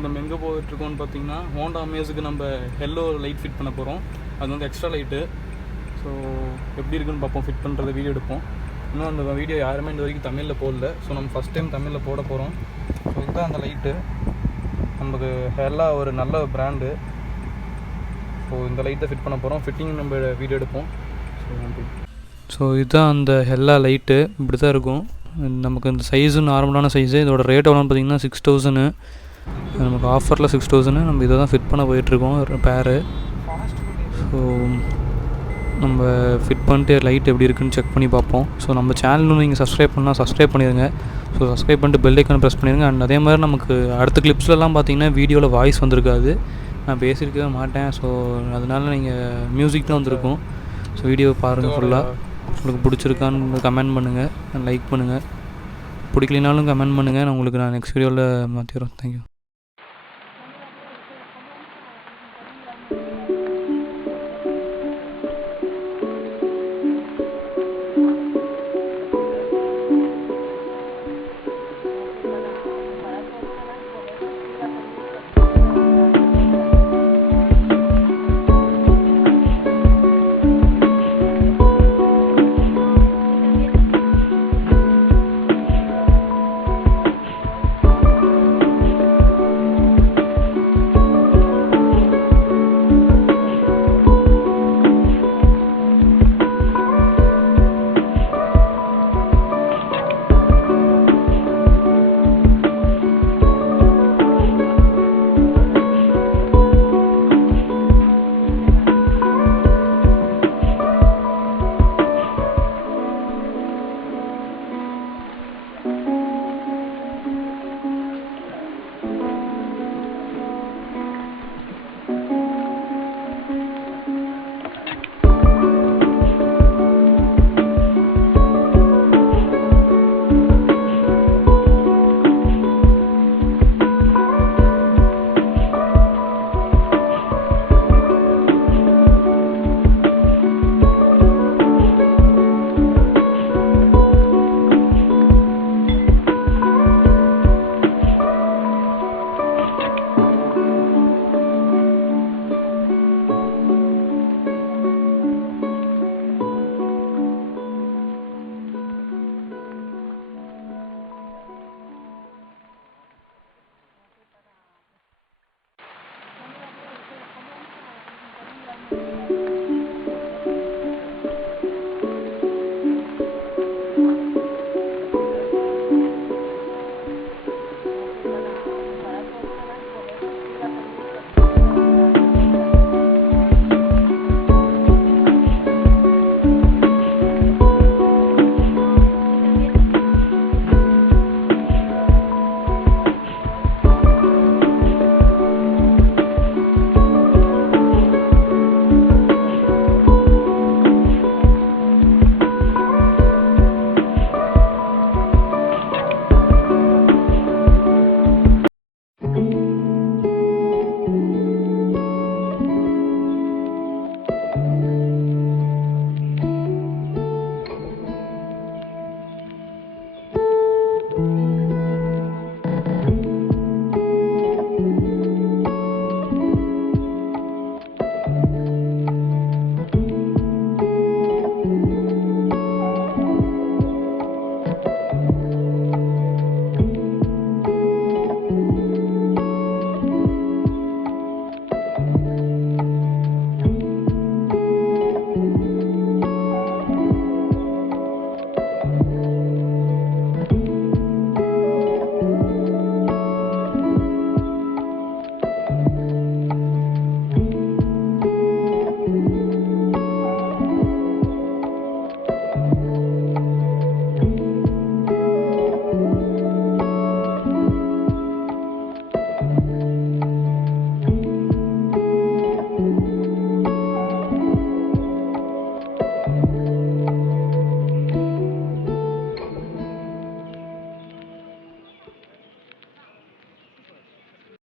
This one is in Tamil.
இன்றைக்கி நம்ம எங்கே போயிட்டுருக்கோம்னு பார்த்தீங்கன்னா ஹோண்டா அமேஸுக்கு நம்ம ஹெல்லோ லைட் ஃபிட் பண்ண போகிறோம். அது வந்து எக்ஸ்ட்ரா லைட்டு. ஸோ எப்படி இருக்குன்னு பார்ப்போம், ஃபிட் பண்ணுறத வீடியோ எடுப்போம். இன்னும் அந்த வீடியோ யாருமே இந்த வரைக்கும் தமிழில் போடல. ஸோ நம்ம ஃபஸ்ட் டைம் தமிழில் போட போகிறோம். ஸோ இதுதான் அந்த லைட்டு. நமக்கு ஹெல்லா ஒரு நல்ல பிராண்டு. ஸோ இந்த லைட்டை ஃபிட் பண்ண போகிறோம். ஃபிட்டிங் நம்ம வீடியோ எடுப்போம். ஸோ நன்றி. ஸோ இதுதான் அந்த ஹெல்லா லைட்டு. இப்படி தான் இருக்கும். நமக்கு இந்த சைஸு நார்மலான சைஸு. இதோட ரேட் எவ்வளோன்னு பார்த்தீங்கன்னா 6000. நமக்கு ஆஃபரில் 6000. நம்ம இதை தான் ஃபிட் பண்ண போயிட்டுருக்கோம் பேரு. ஸோ நம்ம ஃபிட் பண்ணிட்டு லைட் எப்படி இருக்குன்னு செக் பண்ணி பார்ப்போம். ஸோ நம்ம சேனலும் நீங்கள் சப்ஸ்கிரைப் பண்ணால் சப்ஸ்கிரைப் பண்ணிடுங்க. ஸோ சப்ஸ்கிரைப் பண்ணிட்டு பெல் ஐக்கானை ப்ரெஸ் பண்ணிடுங்க. அண்ட் அதே மாதிரி நமக்கு அடுத்த கிளிப்ஸ்லலாம் பார்த்தீங்கன்னா வீடியோவில் வாய்ஸ் வந்திருக்காது, நான் பேசியிருக்கவே மாட்டேன். ஸோ அதனால் நீங்கள் மியூசிக் தான் வந்திருக்கும். ஸோ வீடியோ பாருங்கள் ஃபுல்லாக. உங்களுக்கு பிடிச்சிருக்கான்னு கமெண்ட் பண்ணுங்கள், லைக் பண்ணுங்கள். பிடிக்கலினாலும் கமெண்ட் பண்ணுங்கள். நான் உங்களுக்கு நெக்ஸ்ட் வீடியோவில் மாற்றிடுறோம். தேங்க்யூ.